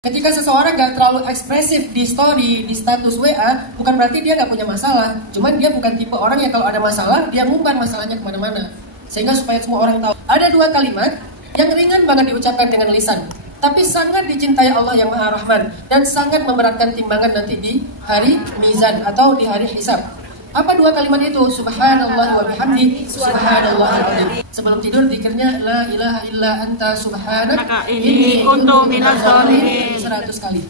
Ketika seseorang gak terlalu ekspresif di story, di status WA, bukan berarti dia gak punya masalah. Cuman dia bukan tipe orang yang kalau ada masalah, dia ngumbar masalahnya kemana-mana. Sehingga supaya semua orang tahu. Ada dua kalimat yang ringan banget diucapkan dengan lisan, tapi sangat dicintai Allah yang Maha Rahman, dan sangat memberatkan timbangan nanti di hari mizan atau di hari hisab. Apa dua kalimat itu? Subhanallah wa bihamdi, subhanallahil azim. Sebelum tidur zikirnya la ilaha illa anta subhanaka inni kuntu minadz dzalimin 100 kali.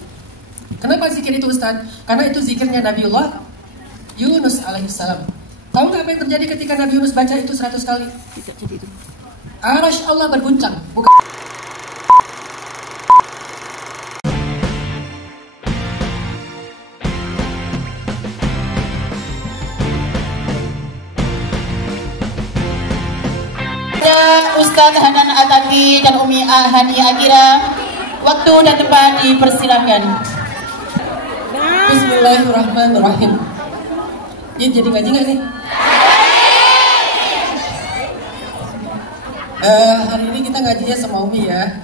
Kenapa zikir itu, Ustaz? Karena itu zikirnya Nabiullah Yunus alaihissalam. Tahu nggak apa yang terjadi ketika Nabi Yunus baca itu 100 kali? Arasy Allah berguncang. Bukan. Ustadz Hanan Ataki dan Umi Hani Akira, waktu dan tempat dipersilakan. Bismillahirrahmanirrahim. Ini jadi ngaji nggak nih? Hari ini kita ngajinya sama Umi ya.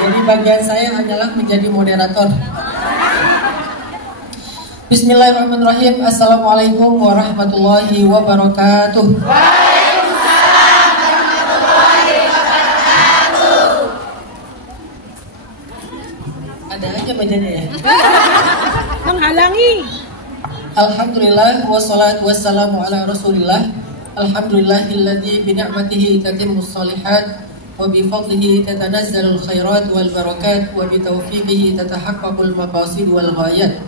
Jadi bagian saya hanyalah menjadi moderator. Bismillahirrahmanirrahim. Assalamualaikum warahmatullahi wabarakatuh. Ada aja bacanya ya. Menghalangi. Alhamdulillah wassalatu wassalamu ala Rasulillah. Alhamdulillahilladzi bi ni'matihi tatimmus shalihat wa bi fadlihi tatanazzalul khairat wal barakat wa bi taufiqihi tatahaqqaqul maqasid wal ghayat.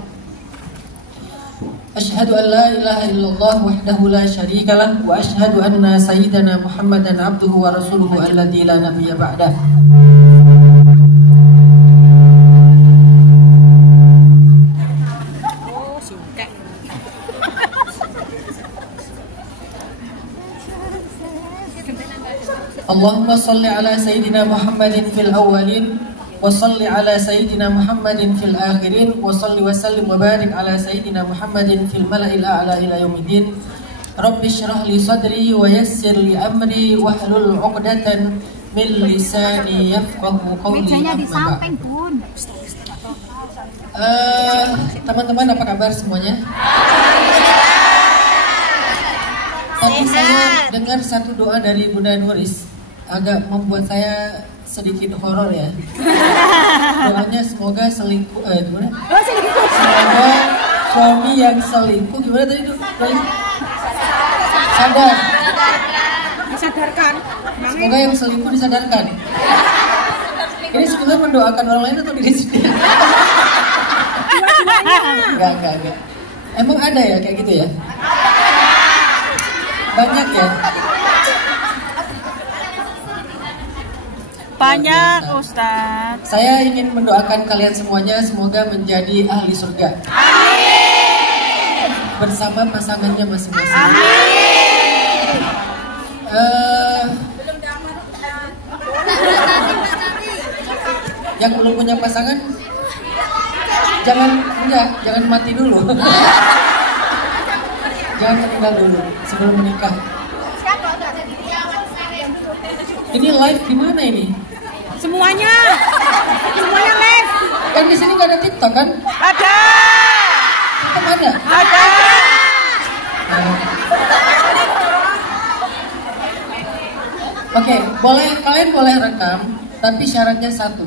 Asyhadu an la ilaha illallah wahdahu la syarikalah wa asyhadu anna sayyidana Muhammadan abduhu wa rasuluhu alladzi la nabiyya ba'dah. Allahumma salli ala Sayyidina Muhammadin fil awwalin wa salli ala Sayyidina Muhammadin fil akhirin wa salli wa sallim wa barik ala Sayyidina Muhammadin fil mala'il a'la ila yaumiddin. Rabbi shrah li sadri wa yassir li amri wa hlul 'uqdatan min lisani yafqahu qawli. Teman-teman, apa kabar semuanya? Tadi saya dengar satu doa dari Bunda Nuris, agak membuat saya sedikit horor ya. Doanya semoga selingkuh, gimana? Semoga suami yang selingkuh, gimana tadi itu? Sadar. Disadarkan. Semoga yang selingkuh disadarkan. Ini sebenarnya mendoakan orang lain atau diri sendiri? Enggak. Emang ada ya kayak gitu ya? Banyak ya? Banyak, Ustadz. Saya ingin mendoakan kalian semuanya semoga menjadi ahli surga. Amin. Bersama pasangannya masing-masing. Amin. Yang belum punya pasangan, jangan mati dulu. Jangan meninggal dulu sebelum menikah. Ini live di mana ini? Semuanya live. Kan di sini nggak ada TikTok kan? Ada. TikTok ada? Ada. Oke, kalian boleh rekam, tapi syaratnya satu,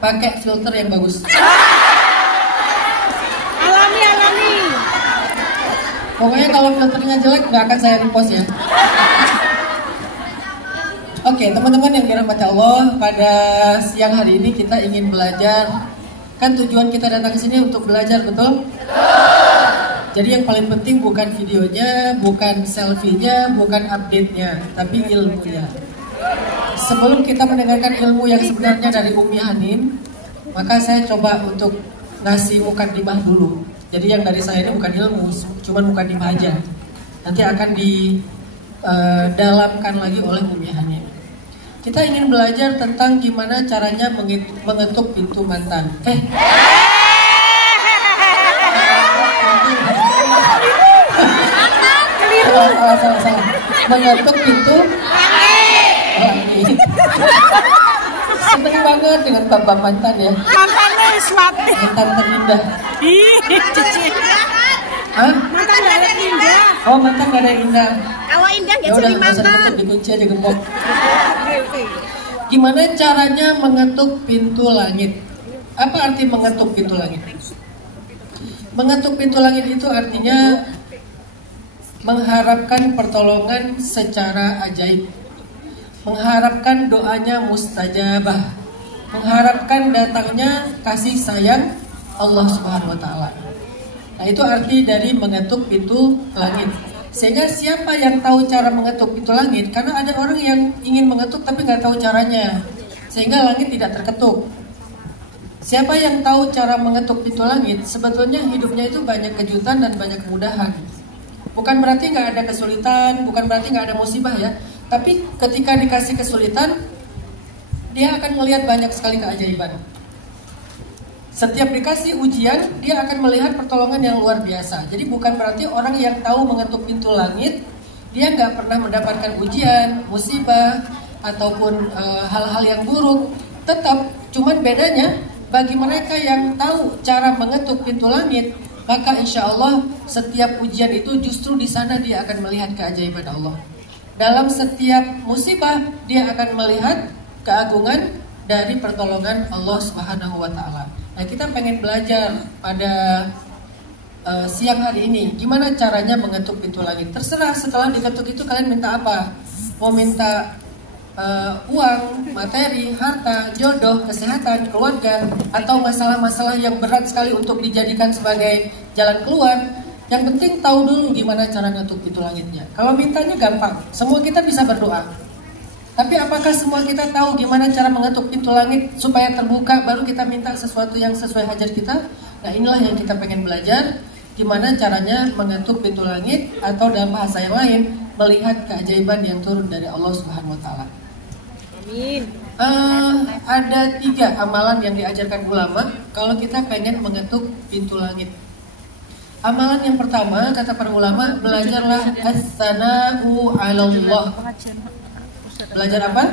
pakai filter yang bagus. Alami. Pokoknya kalau filternya jelek nggak akan saya repost ya. Oke, teman-teman yang dirahmati Allah, pada siang hari ini kita ingin belajar. Kan tujuan kita datang ke sini untuk belajar, betul? Jadi yang paling penting bukan videonya, bukan selfie-nya, bukan update-nya, tapi ilmunya. Sebelum kita mendengarkan ilmu yang sebenarnya dari Umi Hanin, maka saya coba untuk ngasih mukadimah dulu. Jadi yang dari saya ini bukan ilmu, cuma mukadimah aja. Nanti akan didalamkan lagi oleh Umi Hanin. Kita ingin belajar tentang gimana caranya mengetuk pintu mantan. Salah. Mengetuk pintu langit. seneng banget dengan bab-bab mantan ya. Mantannya Swati. Mantan terindah. Ih, cici. Hah? Mantan gak ada indah. Oh, mantan gak ada yang indah. Kalau indah Ya gak udah, jadi nggak usah mantan. ditutup, dikunci aja gembok. Gimana caranya mengetuk pintu langit? Apa arti mengetuk pintu langit? Mengetuk pintu langit itu artinya mengharapkan pertolongan secara ajaib, mengharapkan doanya mustajabah, mengharapkan datangnya kasih sayang Allah Subhanahu wa taala. Nah, itu arti dari mengetuk pintu langit. Sehingga siapa yang tahu cara mengetuk pintu langit? Karena ada orang yang ingin mengetuk tapi nggak tahu caranya, sehingga langit tidak terketuk. Siapa yang tahu cara mengetuk pintu langit? Sebetulnya hidupnya itu banyak kejutan dan banyak kemudahan. Bukan berarti nggak ada kesulitan, bukan berarti nggak ada musibah ya. Tapi ketika dikasih kesulitan, dia akan melihat banyak sekali keajaiban. Setiap dikasih ujian, dia akan melihat pertolongan yang luar biasa. Jadi bukan berarti orang yang tahu mengetuk pintu langit, dia nggak pernah mendapatkan ujian, musibah, ataupun hal-hal yang buruk. Tetap, cuman bedanya bagi mereka yang tahu cara mengetuk pintu langit, maka insya Allah setiap ujian itu justru di sana dia akan melihat keajaiban Allah. Dalam setiap musibah, dia akan melihat keagungan dari pertolongan Allah Subhanahu wa taala. Nah, kita pengen belajar pada siang hari ini gimana caranya mengetuk pintu langit. Terserah setelah diketuk itu kalian minta apa? Mau minta uang, materi, harta, jodoh, kesehatan, keluarga, atau masalah-masalah yang berat sekali untuk dijadikan sebagai jalan keluar. Yang penting tahu dulu gimana cara ngetuk pintu langitnya. Kalau mintanya gampang, semua kita bisa berdoa. Tapi apakah semua kita tahu gimana cara mengetuk pintu langit supaya terbuka baru kita minta sesuatu yang sesuai hajat kita? Nah, inilah yang kita pengen belajar, gimana caranya mengetuk pintu langit, atau dalam bahasa yang lain melihat keajaiban yang turun dari Allah Subhanahu wa taala. Amin. Ada 3 amalan yang diajarkan ulama kalau kita pengen mengetuk pintu langit. Amalan yang pertama, kata para ulama, belajarlah as-sana'u 'alallah. Belajar apa?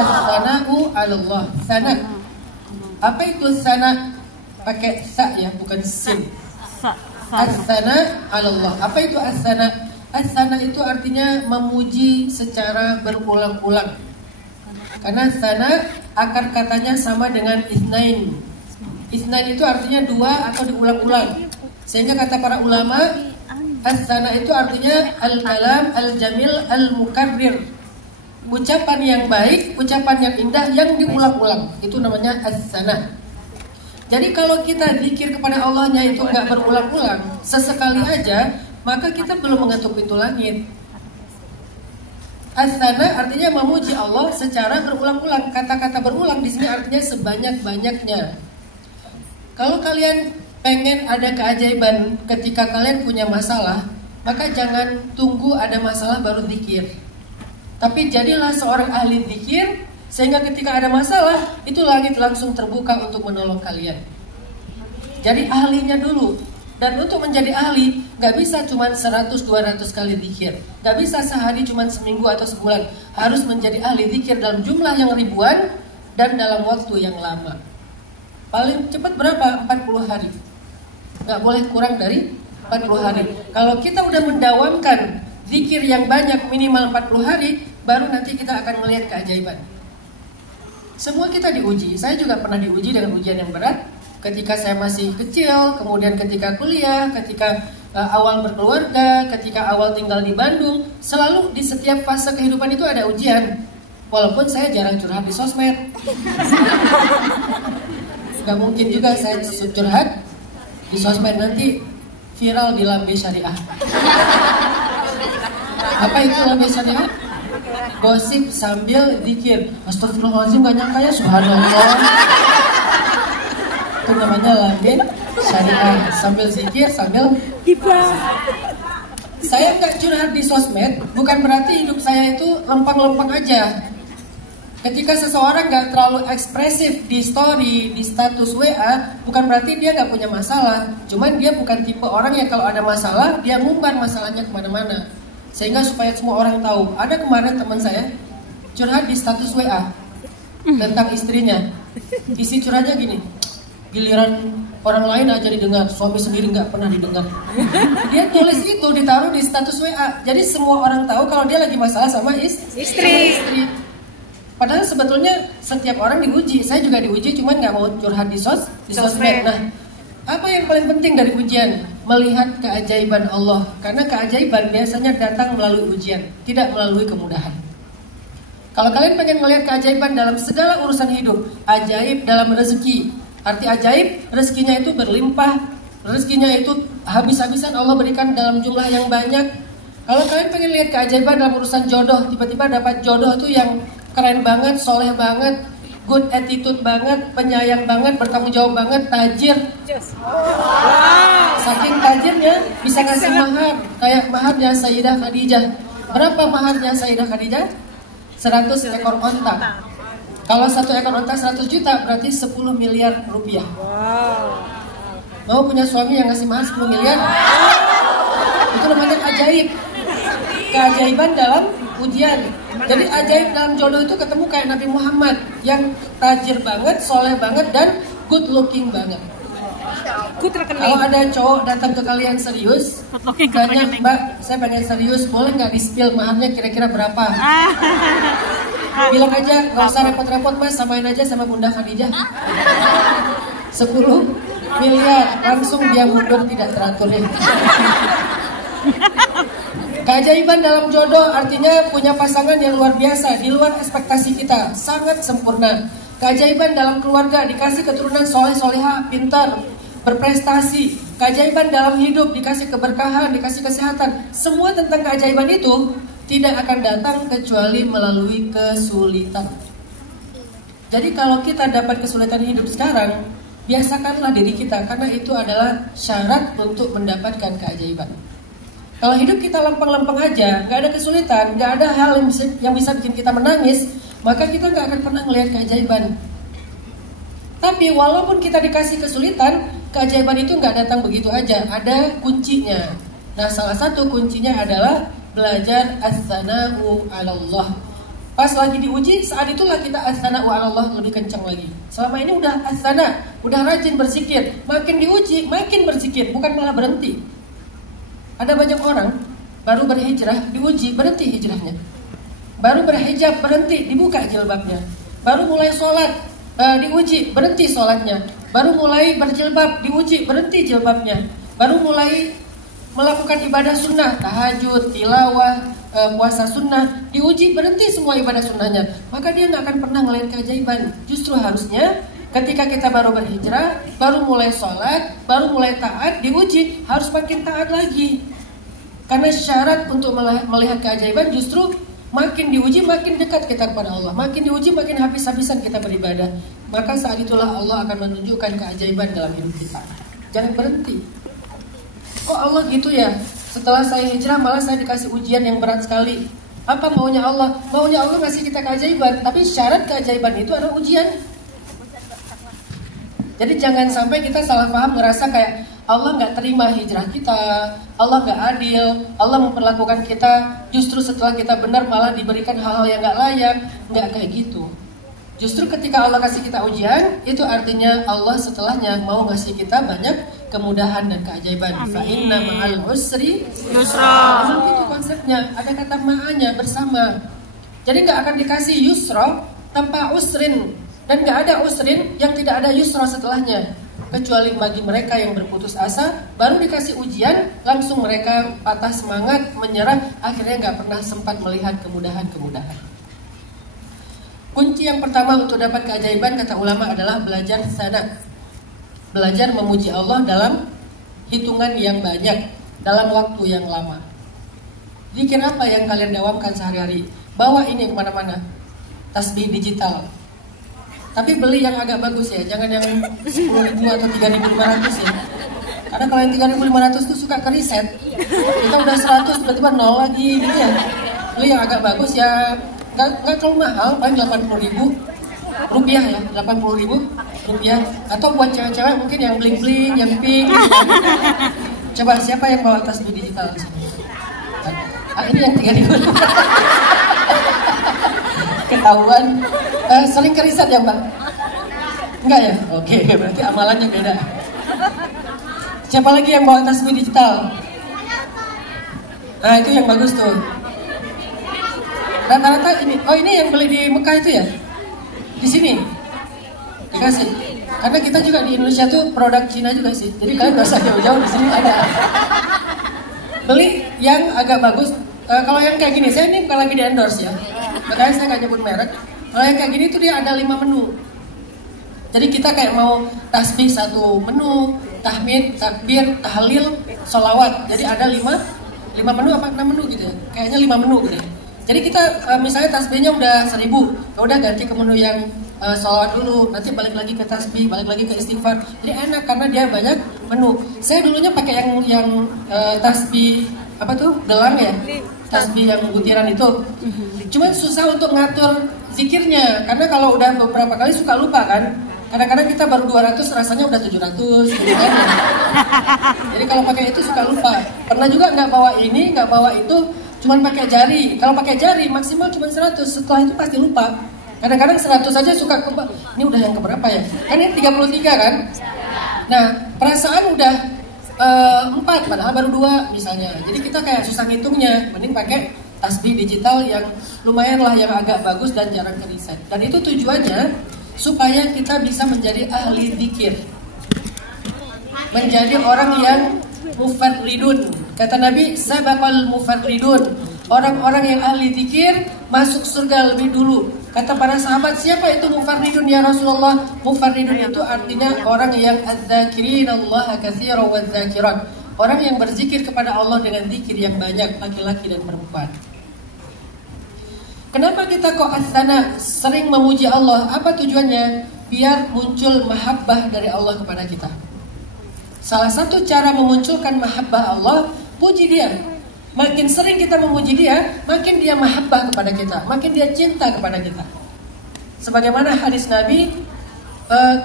As-sana'u 'alallah. Sana. Apa itu sana? Pakai sa ya, bukan sin. As-sana 'alallah. Apa itu as-sana? As-sana itu artinya memuji secara berulang-ulang. Karena sana akar katanya sama dengan isnain. Isnain itu artinya 2 atau diulang-ulang. Sehingga kata para ulama, as-sana itu artinya al-kalam al-jamil al-mukarrir. Ucapan yang baik, ucapan yang indah yang diulang-ulang. Itu namanya as-sana. Jadi kalau kita zikir kepada Allahnya itu nggak berulang-ulang, sesekali aja, maka kita belum mengetuk pintu langit. As-sana artinya memuji Allah secara berulang-ulang. Kata-kata berulang di sini artinya sebanyak-banyaknya. Kalau kalian pengen ada keajaiban ketika kalian punya masalah, maka jangan tunggu ada masalah baru zikir. Tapi jadilah seorang ahli zikir, sehingga ketika ada masalah, itu langit langsung terbuka untuk menolong kalian. Jadi ahlinya dulu. Dan untuk menjadi ahli, gak bisa cuma 100-200 kali zikir. Gak bisa sehari cuma seminggu atau sebulan. Harus menjadi ahli zikir dalam jumlah yang ribuan dan dalam waktu yang lama. Paling cepat berapa? 40 hari. Gak boleh kurang dari 40 hari. Kalau kita udah mendawamkan zikir yang banyak minimal 40 hari, baru nanti kita akan melihat keajaiban. Semua kita diuji. Saya juga pernah diuji dengan ujian yang berat. Ketika saya masih kecil, kemudian ketika kuliah, ketika awal berkeluarga, ketika awal tinggal di Bandung, selalu di setiap fase kehidupan itu ada ujian. Walaupun saya jarang curhat di sosmed. Gak mungkin juga saya curhat di sosmed, nanti viral di Lambe Syariah. Apa itu Lambe Syariah? Gosip sambil zikir. Astagfirullahaladzim, gak nyangka ya, subhanallah. Itu namanya Lambe Syariah, sambil zikir, sambil Saya nggak curhat di sosmed, bukan berarti hidup saya itu lempeng-lempeng aja. Ketika seseorang nggak terlalu ekspresif di story, di status WA, bukan berarti dia nggak punya masalah. Cuman dia bukan tipe orang yang kalau ada masalah, dia ngumbar masalahnya kemana-mana. Sehingga supaya semua orang tahu. Ada kemarin teman saya curhat di status WA tentang istrinya. Isi curhatnya gini, giliran orang lain aja didengar, suami sendiri nggak pernah didengar. Dia tulis itu ditaruh di status WA, jadi semua orang tahu kalau dia lagi masalah sama istri. Padahal sebetulnya setiap orang diuji, saya juga diuji, cuman nggak mau curhat di sosmed. Nah, apa yang paling penting dari ujian? Melihat keajaiban Allah, karena keajaiban biasanya datang melalui ujian, tidak melalui kemudahan. Kalau kalian pengen melihat keajaiban dalam segala urusan hidup, ajaib dalam rezeki. Arti ajaib, rezekinya itu berlimpah, rezekinya itu habis-habisan Allah berikan dalam jumlah yang banyak. Kalau kalian pengen lihat keajaiban dalam urusan jodoh, tiba-tiba dapat jodoh itu yang keren banget, soleh banget, good attitude banget, penyayang banget, bertanggung jawab banget, tajir. Saking tajirnya bisa ngasih mahar, kayak maharnya Sayyidah Khadijah. Berapa maharnya Sayyidah Khadijah? 100 ekor onta. Kalau 1 ekor onta 100 juta, berarti 10 miliar rupiah. Mau punya suami yang ngasih mahar 10 miliar? Itu namanya ajaib. Keajaiban dalam ujian. Jadi ajaib dalam jodoh itu ketemu kayak Nabi Muhammad yang tajir banget, soleh banget, dan good looking banget. Kalau ada cowok datang ke kalian serius, tanya, Mbak, saya pengen serius, boleh nggak di-spill maharnya kira-kira berapa? Bilang aja, nggak usah repot-repot Mas, samain aja sama Bunda Khadijah. 10 miliar, langsung dia mundur tidak teratur ya. Keajaiban dalam jodoh artinya punya pasangan yang luar biasa, di luar ekspektasi kita, sangat sempurna. Keajaiban dalam keluarga, dikasih keturunan soleh-solehah, pintar, berprestasi. Keajaiban dalam hidup, dikasih keberkahan, dikasih kesehatan. Semua tentang keajaiban itu tidak akan datang kecuali melalui kesulitan. Jadi kalau kita dapat kesulitan hidup sekarang, biasakanlah diri kita, karena itu adalah syarat untuk mendapatkan keajaiban. Kalau hidup kita lempeng-lempeng aja, nggak ada kesulitan, nggak ada hal yang bisa bikin kita menangis, maka kita nggak akan pernah melihat keajaiban. Tapi walaupun kita dikasih kesulitan, keajaiban itu nggak datang begitu aja, ada kuncinya. Nah, salah satu kuncinya adalah belajar as-sana'u 'ala Allah. Pas lagi diuji, saat itulah kita as-sana'u 'ala Allah lebih kencang lagi. Selama ini udah as-sana', udah rajin berzikir, makin diuji, makin berzikir, bukan malah berhenti. Ada banyak orang baru berhijrah, diuji, berhenti hijrahnya. Baru berhijab, berhenti, dibuka jilbabnya. Baru mulai sholat, diuji, berhenti sholatnya. Baru mulai berjilbab, diuji, berhenti jilbabnya. Baru mulai melakukan ibadah sunnah, tahajud, tilawah, puasa sunnah, diuji, berhenti semua ibadah sunnahnya. Maka dia nggak akan pernah ngelihat keajaiban. Justru harusnya ketika kita baru berhijrah, baru mulai sholat, baru mulai taat, diuji, harus makin taat lagi. Karena syarat untuk melihat keajaiban justru makin diuji, makin dekat kita kepada Allah. Makin diuji, makin habis-habisan kita beribadah. Maka saat itulah Allah akan menunjukkan keajaiban dalam hidup kita. Jangan berhenti. Kok Allah gitu ya? Setelah saya hijrah malah saya dikasih ujian yang berat sekali. Apa maunya Allah? Maunya Allah ngasih kita keajaiban, tapi syarat keajaiban itu adalah ujian. Jadi jangan sampai kita salah paham, ngerasa kayak Allah nggak terima hijrah kita, Allah nggak adil, Allah memperlakukan kita justru setelah kita benar malah diberikan hal-hal yang nggak layak. Nggak kayak gitu. Justru ketika Allah kasih kita ujian, itu artinya Allah setelahnya mau ngasih kita banyak kemudahan dan keajaiban. Fa inna ma'al usri yusra. Memang itu konsepnya, ada kata ma'anya, bersama. Jadi nggak akan dikasih yusra tanpa usrin. Dan gak ada usrin yang tidak ada yusra setelahnya. Kecuali bagi mereka yang berputus asa, baru dikasih ujian, langsung mereka patah semangat, menyerah, akhirnya gak pernah sempat melihat kemudahan-kemudahan. Kunci yang pertama untuk dapat keajaiban, kata ulama, adalah belajar sana. Belajar memuji Allah dalam hitungan yang banyak, dalam waktu yang lama. Zikir apa yang kalian dawamkan sehari-hari? Bawa ini kemana-mana. Tasbih digital. Tapi beli yang agak bagus ya, jangan yang 10.000 atau 3.500 ya. Karena kalau yang 3.500 itu suka ke reset. Kita udah 100, tiba-tiba 0 lagi gitu ya. Beli yang agak bagus ya, nggak terlalu mahal, paling 80.000 rupiah ya, 80.000 rupiah. Atau buat cewek-cewek mungkin yang bling-bling, yang pink. Coba siapa yang bawa tasbih digital di sini? Ini yang 3.000. Ketahuan. Sering keriset ya Mbak? Enggak ya? Oke, berarti amalannya beda. Siapa lagi yang bawa tasbih digital? Nah itu yang bagus tuh. Rata-rata ini, oh ini yang beli di Mekah itu ya? Di sini? Dikasih. Karena kita juga di Indonesia tuh produk Cina juga sih. Jadi kalian gak usah jauh-jauh, di sini ada. Beli yang agak bagus. Kalau yang kayak gini, saya ini bukan lagi di endorse ya. Makanya saya gak nyebut merek. Kalau yang kayak gini tuh dia ada 5 menu. Jadi kita kayak mau tasbih 1 menu, tahmid, takbir, tahlil, sholawat. Jadi ada 5 menu apa 6 menu gitu ya. Kayaknya 5 menu gitu ya. Jadi kita misalnya tasbihnya udah 1000, ya udah ganti ke menu yang sholawat dulu, nanti balik lagi ke tasbih, balik lagi ke istighfar. Jadi enak karena dia banyak menu. Saya dulunya pakai yang tasbih apa tuh gelang ya, tasbih yang butiran itu. Cuman susah untuk ngatur zikirnya karena kalau udah beberapa kali suka lupa kan. Kadang-kadang kita baru 200 rasanya udah 700 gitu kan. Jadi kalau pakai itu suka lupa. Pernah juga nggak bawa ini, nggak bawa itu, cuman pakai jari. Kalau pakai jari maksimal cuma 100, setelah itu pasti lupa. Kadang-kadang 100 aja suka ini udah yang keberapa ya? Kan ini 33 kan? Nah, perasaan udah 4 padahal baru 2 misalnya. Jadi kita kayak susah ngitungnya. Mending pakai tasbih digital yang lumayan lah, yang agak bagus dan jarang keriset. Dan itu tujuannya supaya kita bisa menjadi ahli zikir. Menjadi orang yang mufarridun. Kata Nabi, sabaqal mufarridun. Orang-orang yang ahli zikir masuk surga lebih dulu. Kata para sahabat, siapa itu mufarridun ya Rasulullah? Mufarridun itu artinya orang yang az-zakirin Allah katsiran wa zakirat. Orang yang berzikir kepada Allah dengan zikir yang banyak, laki-laki dan perempuan. Kenapa kita kok asana sering memuji Allah? Apa tujuannya? Biar muncul mahabbah dari Allah kepada kita. Salah satu cara memunculkan mahabbah Allah, puji dia. Makin sering kita memuji dia, makin dia mahabbah kepada kita, makin dia cinta kepada kita. Sebagaimana hadis Nabi,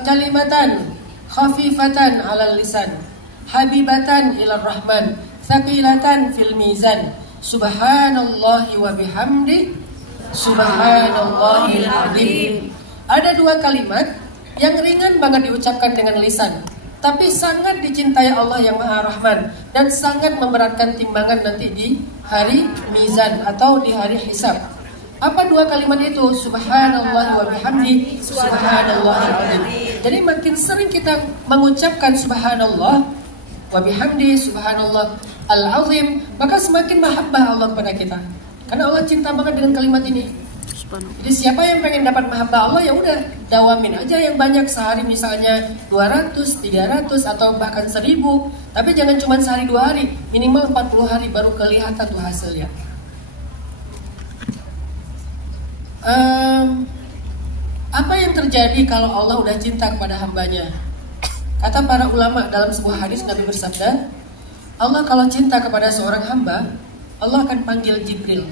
kalimatan khafifatan 'alal lisan, habibatan ilar rahman, thaqilatan fil mizan, subhanallahi wa bihamdi, subhanallahil azim. Ada 2 kalimat yang ringan banget diucapkan dengan lisan, tapi sangat dicintai Allah yang Maha Rahman dan sangat memberatkan timbangan nanti di hari mizan atau di hari hisab. Apa 2 kalimat itu? Subhanallah wa bihamdi, subhanallahil azim. Jadi makin sering kita mengucapkan subhanallah wa bihamdi, subhanallah al-azim, maka semakin mahabbah Allah kepada kita. Karena Allah cinta banget dengan kalimat ini. Jadi siapa yang pengen dapat mahabbah Allah, ya udah dawamin aja yang banyak, sehari misalnya 200, 300 atau bahkan 1000. Tapi jangan cuma sehari 2 hari, minimal 40 hari baru kelihatan tuh hasilnya. Apa yang terjadi kalau Allah udah cinta kepada hambanya? Kata para ulama dalam sebuah hadis, Nabi bersabda, Allah kalau cinta kepada seorang hamba, Allah akan panggil Jibril.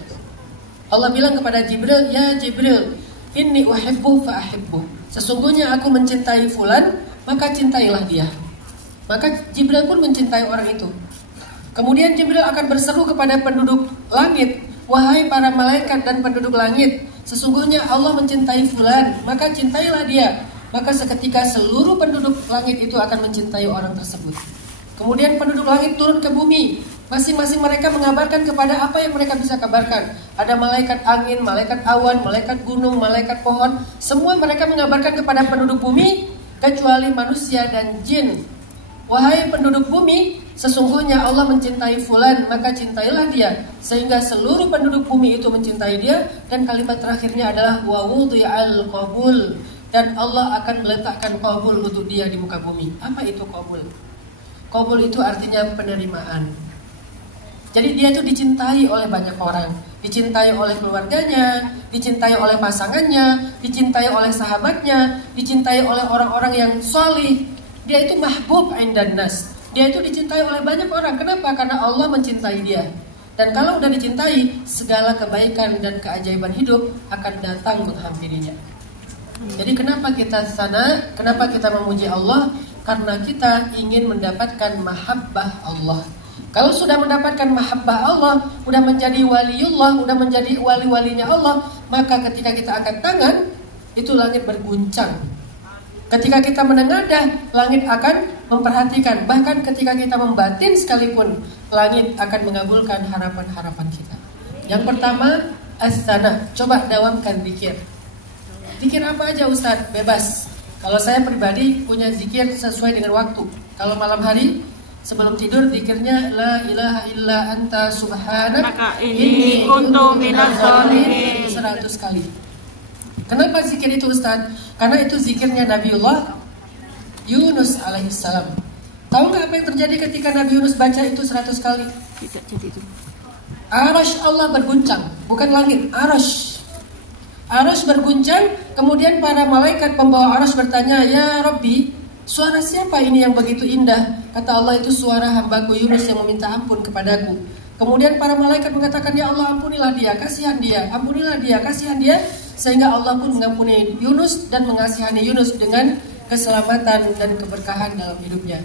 Allah bilang kepada Jibril, ya Jibril, inni uhibbu fa ahibbu. Sesungguhnya aku mencintai fulan, maka cintailah dia. Maka Jibril pun mencintai orang itu. Kemudian Jibril akan berseru kepada penduduk langit, wahai para malaikat dan penduduk langit, sesungguhnya Allah mencintai fulan, maka cintailah dia. Maka seketika seluruh penduduk langit itu akan mencintai orang tersebut. Kemudian penduduk langit turun ke bumi. Masing-masing mereka mengabarkan kepada apa yang mereka bisa kabarkan. Ada malaikat angin, malaikat awan, malaikat gunung, malaikat pohon. Semua mereka mengabarkan kepada penduduk bumi, kecuali manusia dan jin. Wahai penduduk bumi, sesungguhnya Allah mencintai fulan, maka cintailah dia. Sehingga seluruh penduduk bumi itu mencintai dia. Dan kalimat terakhirnya adalah wa wudi'al qabul. Dan Allah akan meletakkan qabul untuk dia di muka bumi. Apa itu qabul? Qabul itu artinya penerimaan. Jadi dia itu dicintai oleh banyak orang, dicintai oleh keluarganya, dicintai oleh pasangannya, dicintai oleh sahabatnya, dicintai oleh orang-orang yang solih. Dia itu mahbub indan nas. Dia itu dicintai oleh banyak orang. Kenapa? Karena Allah mencintai dia. Dan kalau udah dicintai, segala kebaikan dan keajaiban hidup akan datang menghampirinya. Jadi kenapa kita sana? Kenapa kita memuji Allah? Karena kita ingin mendapatkan mahabbah Allah. Kalau sudah mendapatkan mahabbah Allah, udah menjadi waliullah, udah menjadi wali-walinya Allah, maka ketika kita angkat tangan, itu langit berguncang. Ketika kita menengadah, langit akan memperhatikan. Bahkan ketika kita membatin sekalipun, langit akan mengabulkan harapan-harapan kita. Yang pertama, as-sana. Coba dawamkan zikir. Zikir apa aja Ustaz? Bebas. Kalau saya pribadi punya zikir sesuai dengan waktu. Kalau malam hari, sebelum tidur zikirnya la ilaha illa anta subhanaka inni kuntu minadz dzalimin 100 kali. Kenapa zikir itu Ustaz? Karena itu zikirnya Nabiullah Yunus alaihissalam. Tahu nggak apa yang terjadi ketika Nabi Yunus baca itu 100 kali? Tidak jadi itu. Arasy Allah berguncang, bukan langit, arasy. Arasy berguncang, kemudian para malaikat pembawa arasy bertanya, "Ya Rabbi, suara siapa ini yang begitu indah?" Kata Allah, "Itu suara hambaku Yunus yang meminta ampun kepadaku." Kemudian para malaikat mengatakan, "Ya Allah, ampunilah dia, kasihan dia, ampunilah dia, kasihan dia." Sehingga Allah pun mengampuni Yunus dan mengasihani Yunus dengan keselamatan dan keberkahan dalam hidupnya.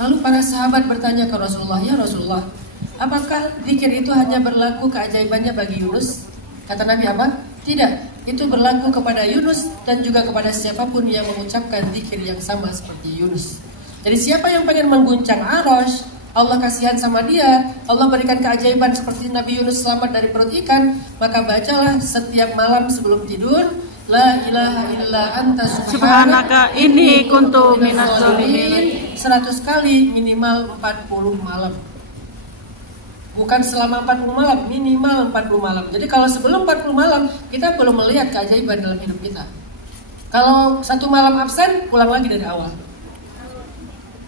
Lalu para sahabat bertanya ke Rasulullah, "Ya Rasulullah, apakah zikir itu hanya berlaku keajaibannya bagi Yunus?" Kata Nabi apa? Tidak, itu berlaku kepada Yunus dan juga kepada siapapun yang mengucapkan zikir yang sama seperti Yunus. Jadi siapa yang pengen mengguncang arasy, Allah kasihan sama dia, Allah berikan keajaiban seperti Nabi Yunus selamat dari perut ikan, maka bacalah setiap malam sebelum tidur, la ilaha illa anta subhanaka inni kuntu minadz dzalimin 100 kali minimal 40 malam. Bukan selama 40 malam, minimal 40 malam. Jadi kalau sebelum 40 malam, kita belum melihat keajaiban dalam hidup kita. Kalau satu malam absen, pulang lagi dari awal.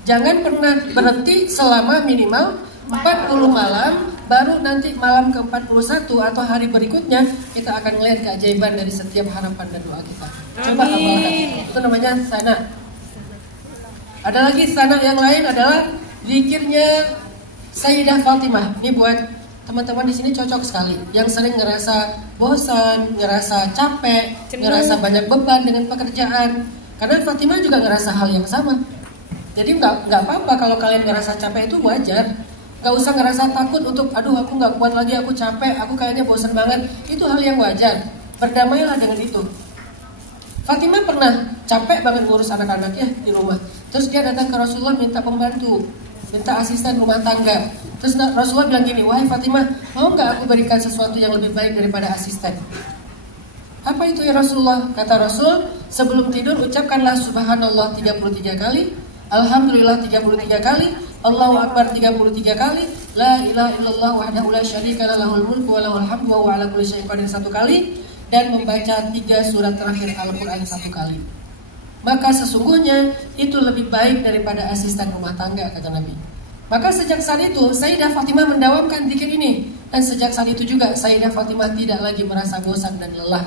Jangan pernah berhenti selama minimal 40 malam, baru nanti malam ke-41 atau hari berikutnya kita akan melihat keajaiban dari setiap harapan dan doa kita. Coba amalkan. Itu namanya sana. Ada lagi sana yang lain adalah zikirnya Sayyidah Fatimah. Ini buat teman-teman di sini cocok sekali. Yang sering ngerasa bosan, ngerasa capek, ngerasa banyak beban dengan pekerjaan. Karena Fatimah juga ngerasa hal yang sama. Jadi nggak apa-apa kalau kalian ngerasa capek, itu wajar. Nggak usah ngerasa takut untuk aduh aku nggak kuat lagi, aku capek, aku kayaknya bosan banget. Itu hal yang wajar. Berdamailah dengan itu. Fatimah pernah capek banget ngurus anak-anaknya di rumah. Terus dia datang ke Rasulullah minta pembantu, minta asisten rumah tangga. Terus Rasulullah bilang gini, "Wahai Fatimah, mau nggak aku berikan sesuatu yang lebih baik daripada asisten?" Apa itu ya Rasulullah? Kata Rasul, sebelum tidur ucapkanlah subhanallah 33 kali, alhamdulillah 33 kali, Allahu Akbar 33 kali, la ilaha illallah wahdahu la syarika lahul mulku wa lahul hamdu wa huwa ala kulli syai'in qadir 1 kali, dan membaca 3 surat terakhir Al-Qur'an 1 kali. Maka sesungguhnya itu lebih baik daripada asisten rumah tangga, kata Nabi. Maka sejak saat itu Sayyidah Fatimah mendawamkan zikir ini, dan sejak saat itu juga Sayyidah Fatimah tidak lagi merasa bosan dan lelah.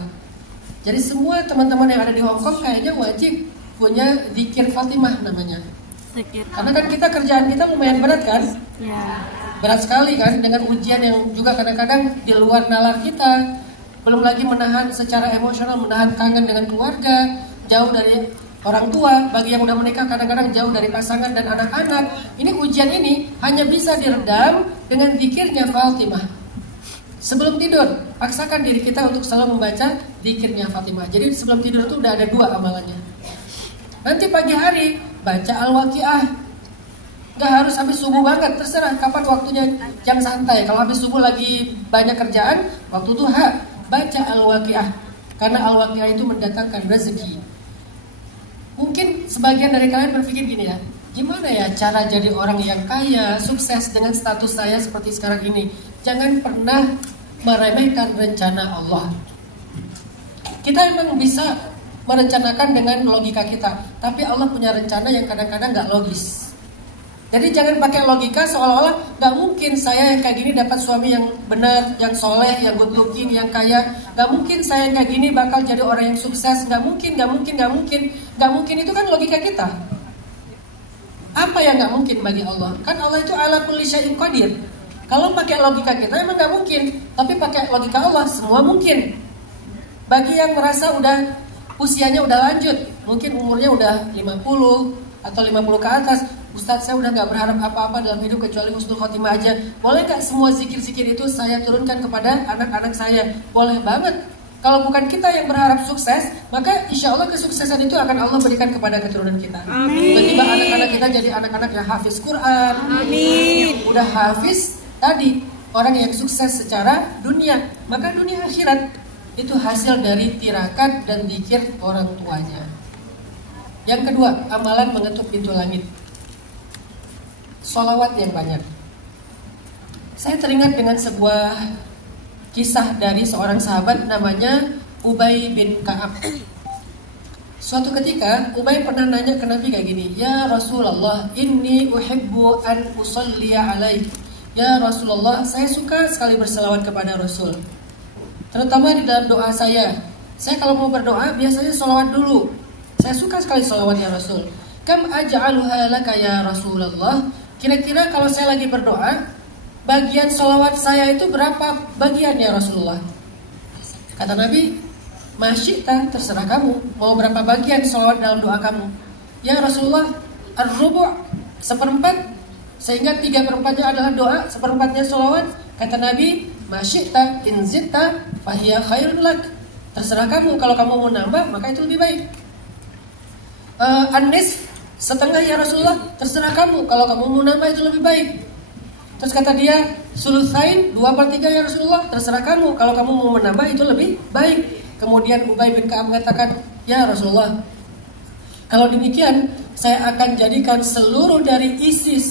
Jadi semua teman-teman yang ada di Hong Kong kayaknya wajib punya zikir Fatimah namanya. Karena kan kita kerjaan kita lumayan berat kan? Ya. Berat sekali kan, dengan ujian yang juga kadang-kadang di luar nalar kita. Belum lagi menahan secara emosional, menahan kangen dengan keluarga, jauh dari orang tua. Bagi yang udah menikah kadang-kadang jauh dari pasangan dan anak-anak. Ini ujian ini hanya bisa diredam dengan zikirnya Fatimah. Sebelum tidur, paksakan diri kita untuk selalu membaca zikirnya Fatimah. Jadi sebelum tidur itu udah ada 2 amalannya. Nanti pagi hari baca Al-Waqiah. Gak harus habis subuh banget, terserah kapan waktunya, jam santai. Kalau habis subuh lagi banyak kerjaan, waktu duha baca Al-Waqiah. Karena Al-Waqiah itu mendatangkan rezeki. Mungkin sebagian dari kalian berpikir gini ya, gimana ya cara jadi orang yang kaya, sukses dengan status saya seperti sekarang ini? Jangan pernah meremehkan rencana Allah. Kita emang bisa merencanakan dengan logika kita, tapi Allah punya rencana yang kadang-kadang gak logis. Jadi jangan pakai logika seolah-olah gak mungkin saya yang kayak gini dapat suami yang benar, yang soleh, yang good looking, yang kaya. Gak mungkin saya yang kayak gini bakal jadi orang yang sukses. Gak mungkin. Gak mungkin itu kan logika kita. Apa yang gak mungkin bagi Allah? Kan Allah itu ala kulli syai'in qadir. Kalau pakai logika kita emang gak mungkin, tapi pakai logika Allah semua mungkin. Bagi yang merasa udah usianya udah lanjut, mungkin umurnya udah 50, atau 50 ke atas, Ustadz saya udah nggak berharap apa-apa dalam hidup kecuali husnul khotimah aja. Boleh nggak semua zikir-zikir itu saya turunkan kepada anak-anak saya? Boleh banget. Kalau bukan kita yang berharap sukses, maka insya Allah kesuksesan itu akan Allah berikan kepada keturunan kita. Tiba-tiba anak-anak kita jadi anak-anak yang hafiz Quran. Amin. Udah hafiz tadi, orang yang sukses secara dunia. Maka dunia akhirat itu hasil dari tirakat dan zikir orang tuanya. Yang kedua, amalan mengetuk pintu langit. Sholawat yang banyak. Saya teringat dengan sebuah kisah dari seorang sahabat namanya Ubay bin Ka'ab. Suatu ketika Ubay pernah nanya ke Nabi kayak gini, "Ya Rasulullah, inni uhibbu an usalliya alaik." Ya Rasulullah, saya suka sekali berselawat kepada Rasul, terutama di dalam doa saya. Saya kalau mau berdoa biasanya selawat dulu. Saya suka sekali selawat ya Rasul. Kam aj'aluha laka ya Rasulullah. Kira-kira kalau saya lagi berdoa, bagian sholawat saya itu berapa bagian ya Rasulullah? Kata Nabi, masyita, terserah kamu. Mau berapa bagian sholawat dalam doa kamu? Ya Rasulullah, ar-rubu', seperempat. Sehingga 3/4-nya adalah doa, seperempatnya sholawat. Kata Nabi, masyita, inzita, fahiya khairun lak. Terserah kamu, kalau kamu mau nambah, maka itu lebih baik. An-nisf, setengah ya Rasulullah. Terserah kamu, kalau kamu mau nambah itu lebih baik. Terus kata dia, sulusain, 2/3 ya Rasulullah, terserah kamu, kalau kamu mau menambah itu lebih baik. Kemudian Ubay bin Ka'ab mengatakan, ya Rasulullah, kalau demikian saya akan jadikan seluruh dari isi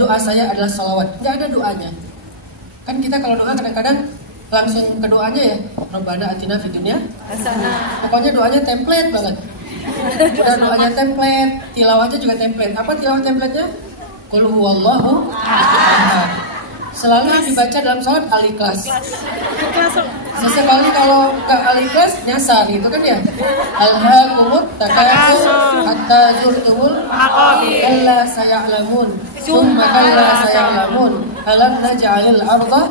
doa saya adalah salawat. Nggak ada doanya. Kan kita kalau doa kadang-kadang langsung ke doanya ya, Rabbana atina fid dunya hasanah. Pokoknya doanya template banget. Udah doanya template, tilawahnya juga template. Apa tilawah template-nya? Qul huwallahu ahad. Selalu dibaca dalam salat al-ikhlas. Sesekali kalau ke al-ikhlas nyasar gitu kan ya. Alhaakumut takatsur hatta zurtumul maqabir. Kalla saya'lamun. Tsumma kalla saya'lamun. Alam naj'alil arda